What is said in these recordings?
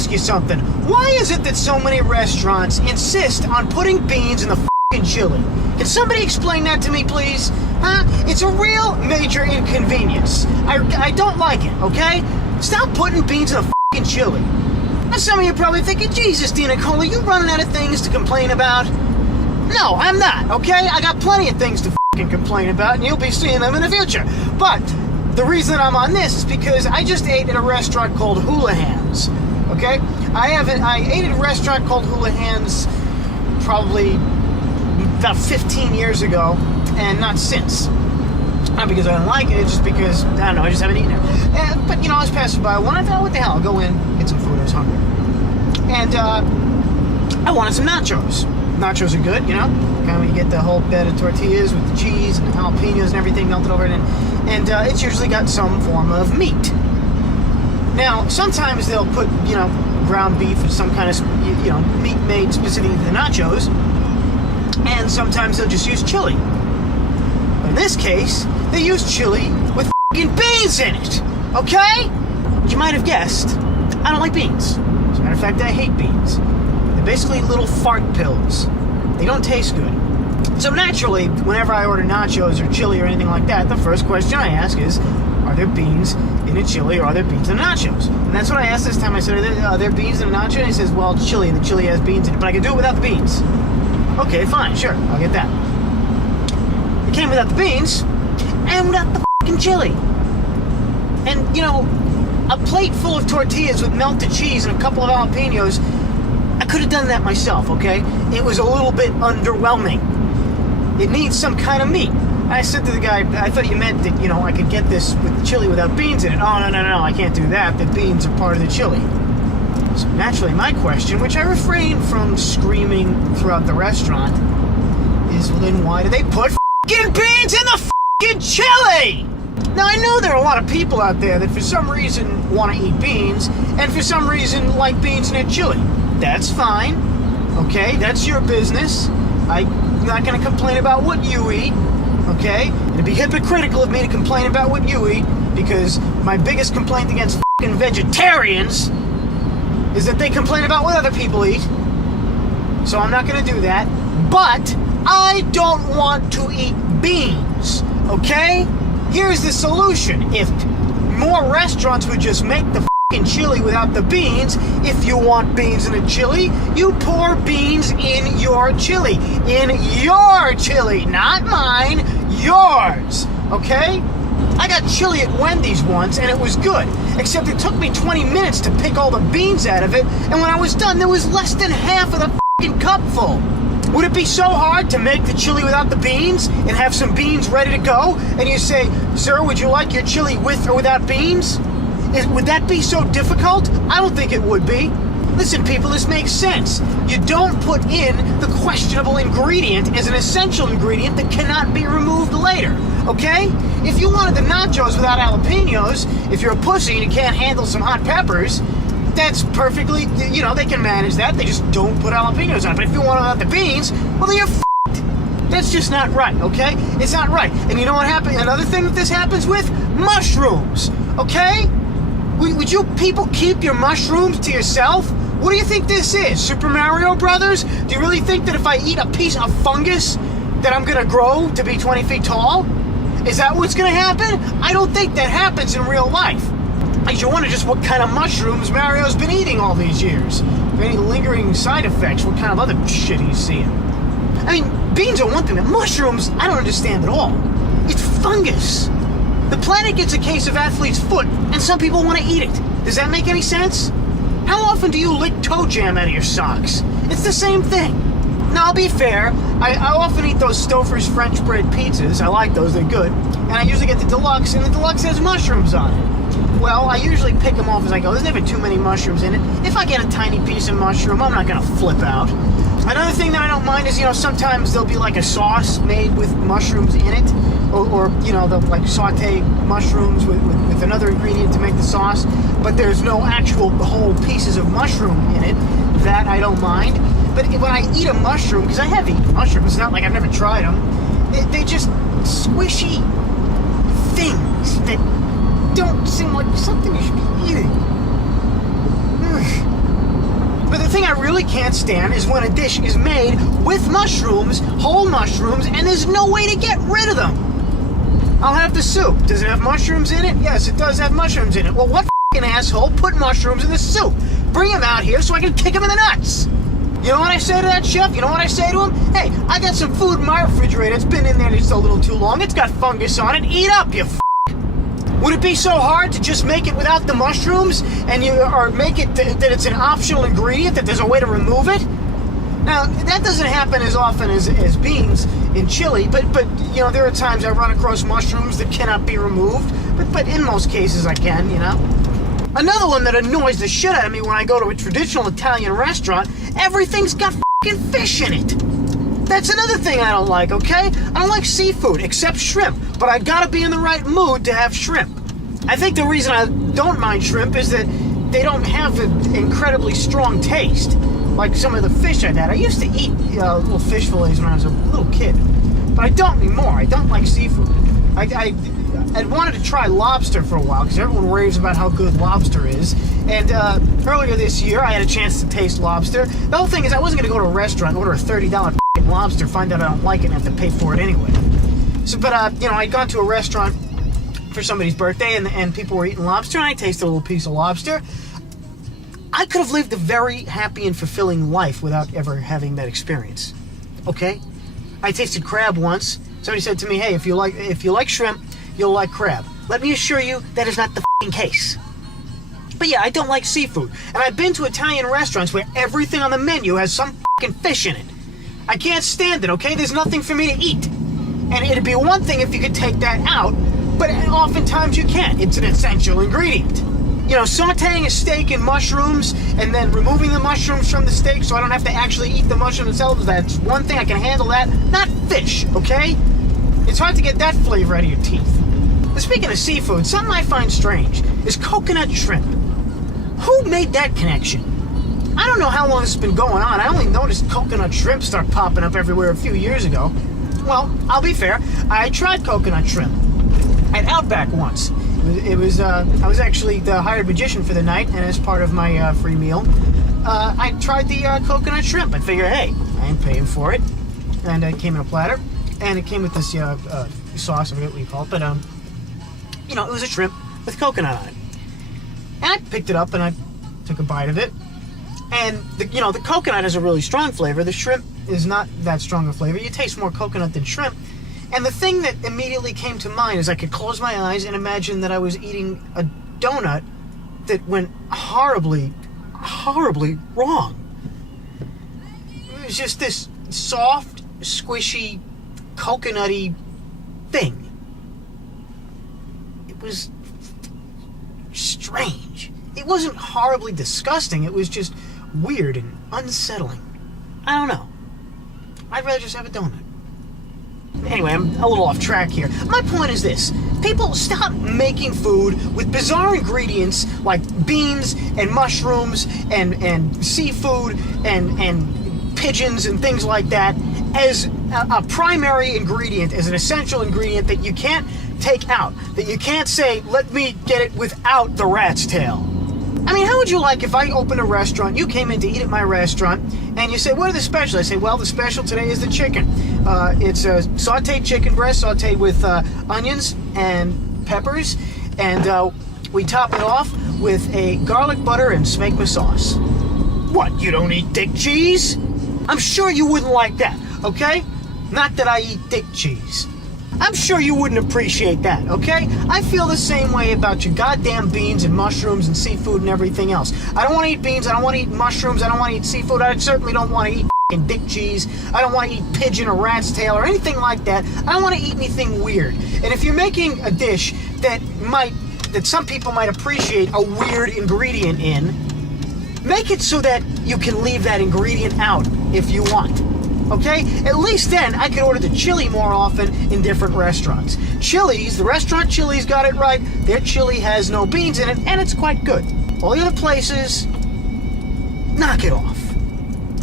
ask you something. Why is it that so many restaurants insist on putting beans in the f***ing chili? Can somebody explain that to me, please? Huh? It's a real major inconvenience. I don't like it, okay? Stop putting beans in the f***ing chili. Now some of you are probably thinking, Jesus, Dina Cole, are you running out of things to complain about? No, I'm not, okay? I got plenty of things to f***ing complain about, and you'll be seeing them in the future. But the reason I'm on this is because I just ate at a restaurant called Hula Hands, okay? I ate at a restaurant called Hula Hands probably about 15 years ago, and not since. Not because I don't like it, it's just because, I don't know, I just haven't eaten it. But, I was passing by one, I thought, what the hell, I'll go in, get some food, I was hungry. And I wanted some nachos. Nachos are good, kind of when you get the whole bed of tortillas with the cheese and the jalapenos and everything melted over it, and it's usually got some form of meat. Now, sometimes they'll put, ground beef or some kind of, meat made specifically for the nachos, and sometimes they'll just use chili. But in this case, they use chili with f***ing beans in it, okay? You might have guessed, I don't like beans. As a matter of fact, I hate beans. They're basically little fart pills. They don't taste good. So naturally, whenever I order nachos or chili or anything like that, the first question I ask is, are there beans in a chili or are there beans in nachos? And that's what I asked this time. I said, are there beans in a nacho? And he says, well, it's chili, and the chili has beans in it, but I can do it without the beans. Okay, fine, sure, I'll get that. It came without the beans and without the f***ing chili. And, a plate full of tortillas with melted cheese and a couple of jalapenos, I could have done that myself, okay? It was a little bit underwhelming. It needs some kind of meat. I said to the guy, I thought you meant that, I could get this with chili without beans in it. Oh, no, I can't do that. The beans are part of the chili. So naturally, my question, which I refrained from screaming throughout the restaurant, is, well, then why do they put f***ing beans in the f***ing chili? Now, I know there are a lot of people out there that for some reason want to eat beans, and for some reason like beans in their chili. That's fine, okay? That's your business. I'm not going to complain about what you eat, okay? It'd be hypocritical of me to complain about what you eat, because my biggest complaint against f***ing vegetarians is that they complain about what other people eat. So I'm not going to do that. But I don't want to eat beans, okay? Here's the solution. If more restaurants would just make the f***ing chili without the beans, if you want beans in a chili, you pour beans in your chili. In your chili, not mine, yours, okay? I got chili at Wendy's once, and it was good, except it took me 20 minutes to pick all the beans out of it, and when I was done, there was less than half of the f***ing cup full. Would it be so hard to make the chili without the beans and have some beans ready to go? And you say, sir, would you like your chili with or without beans? Would that be so difficult? I don't think it would be. Listen, people, this makes sense. You don't put in the questionable ingredient as an essential ingredient that cannot be removed later, okay? If you wanted the nachos without jalapenos, if you're a pussy and you can't handle some hot peppers, that's perfectly, they can manage that. They just don't put jalapenos on it. But if you want it without the beans, well, then you're f***ed. That's just not right, okay? It's not right. And you know what happens? Another thing that this happens with? Mushrooms, okay? Would you people keep your mushrooms to yourself? What do you think this is, Super Mario Brothers? Do you really think that if I eat a piece of fungus that I'm going to grow to be 20 feet tall? Is that what's going to happen? I don't think that happens in real life. You wonder just what kind of mushrooms Mario's been eating all these years. If any lingering side effects, what kind of other shit he's seeing. I mean, beans are one thing, but mushrooms, I don't understand at all. It's fungus. The planet gets a case of athlete's foot, and some people want to eat it. Does that make any sense? How often do you lick toe jam out of your socks? It's the same thing. Now, I'll be fair, I often eat those Stouffer's French bread pizzas. I like those, they're good. And I usually get the deluxe, and the deluxe has mushrooms on it. Well, I usually pick them off as I go. There's never too many mushrooms in it. If I get a tiny piece of mushroom, I'm not going to flip out. Another thing that I don't mind is, sometimes there'll be like a sauce made with mushrooms in it. Or they'll like saute mushrooms with another ingredient to make the sauce. But there's no actual whole pieces of mushroom in it. That I don't mind. But when I eat a mushroom, because I have eaten mushrooms, it's not like I've never tried them. They're just squishy things that don't seem like something you should be eating. But the thing I really can't stand is when a dish is made with mushrooms, whole mushrooms, and there's no way to get rid of them. I'll have the soup. Does it have mushrooms in it? Yes, it does have mushrooms in it. Well, what f***ing asshole put mushrooms in the soup? Bring him out here so I can kick him in the nuts. You know what I say to that chef? You know what I say to him? Hey, I got some food in my refrigerator. It's been in there just a little too long. It's got fungus on it. Eat up, you f***. Would it be so hard to just make it without the mushrooms, or make it that it's an optional ingredient, that there's a way to remove it? Now, that doesn't happen as often as beans in chili, but you know, there are times I run across mushrooms that cannot be removed, but in most cases I can, you know. Another one that annoys the shit out of me when I go to a traditional Italian restaurant, everything's got f***ing fish in it. That's another thing I don't like, okay? I don't like seafood, except shrimp, but I gotta be in the right mood to have shrimp. I think the reason I don't mind shrimp is that they don't have an incredibly strong taste, like some of the fish I've had. I used to eat little fish fillets when I was a little kid, but I don't anymore. I don't like seafood. I'd wanted to try lobster for a while, because everyone raves about how good lobster is, and earlier this year I had a chance to taste lobster. The whole thing is I wasn't going to go to a restaurant, order a $30 lobster, find out I don't like it, and have to pay for it anyway. So, but you know, I'd gone to a restaurant for somebody's birthday, and people were eating lobster, and I tasted a little piece of lobster. I could have lived a very happy and fulfilling life without ever having that experience. Okay? I tasted crab once. Somebody said to me, hey, if you like shrimp, you'll like crab. Let me assure you, that is not the f***ing case. But yeah, I don't like seafood. And I've been to Italian restaurants where everything on the menu has some f***ing fish in it. I can't stand it, okay? There's nothing for me to eat. And it'd be one thing if you could take that out, but oftentimes you can't. It's an essential ingredient. You know, sauteing a steak in mushrooms and then removing the mushrooms from the steak so I don't have to actually eat the mushrooms themselves, that's one thing. I can handle that. Not fish, okay? It's hard to get that flavor out of your teeth. But speaking of seafood, something I find strange is coconut shrimp. Who made that connection? I don't know how long this has been going on. I only noticed coconut shrimp start popping up everywhere a few years ago. Well, I'll be fair. I tried coconut shrimp at Outback once. I was actually the hired magician for the night, and as part of my free meal, I tried the coconut shrimp. I figured, hey, I ain't paying for it. And it came in a platter, and it came with this sauce, I forget what you call it, but you know, it was a shrimp with coconut on it. And I picked it up and I took a bite of it. And the coconut has a really strong flavor. The shrimp is not that strong a flavor. You taste more coconut than shrimp. And the thing that immediately came to mind is I could close my eyes and imagine that I was eating a donut that went horribly, horribly wrong. It was just this soft, squishy, coconutty thing. It was strange. It wasn't horribly disgusting. It was just weird and unsettling. I don't know. I'd rather just have a donut. Anyway, I'm a little off track here. My point is this. People, stop making food with bizarre ingredients like beans and mushrooms and seafood and pigeons and things like that as a primary ingredient, as an essential ingredient that you can't take out, that you can't say, let me get it without the rat's tail. I mean, how would you like if I opened a restaurant, you came in to eat at my restaurant, and you say, what are the specials? I say, well, the special today is the chicken. It's a sauteed chicken breast, sauteed with onions and peppers, and we top it off with a garlic butter and smegma sauce. What, you don't eat dick cheese? I'm sure you wouldn't like that, okay? Not that I eat dick cheese. I'm sure you wouldn't appreciate that, okay? I feel the same way about your goddamn beans and mushrooms and seafood and everything else. I don't want to eat beans, I don't want to eat mushrooms, I don't want to eat seafood, I certainly don't want to eat f***ing dick cheese, I don't want to eat pigeon or rat's tail or anything like that. I don't want to eat anything weird. And if you're making a dish that some people might appreciate a weird ingredient in, make it so that you can leave that ingredient out if you want. Okay? At least then I could order the chili more often in different restaurants. Chili's, the restaurant Chili's got it right. Their chili has no beans in it, and it's quite good. All the other places, knock it off.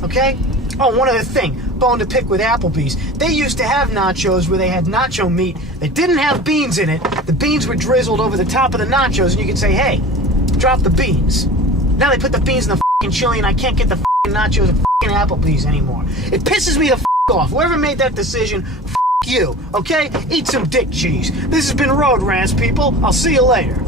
Okay? Oh, one other thing. Bone to pick with Applebee's. They used to have nachos where they had nacho meat that didn't have beans in it. The beans were drizzled over the top of the nachos, and you could say, hey, drop the beans. Now they put the beans in the f***ing chili and I can't get the f***ing nachos and f***ing Applebee's anymore. It pisses me the f*** off. Whoever made that decision, f*** you, okay? Eat some dick cheese. This has been Road Rants, people. I'll see you later.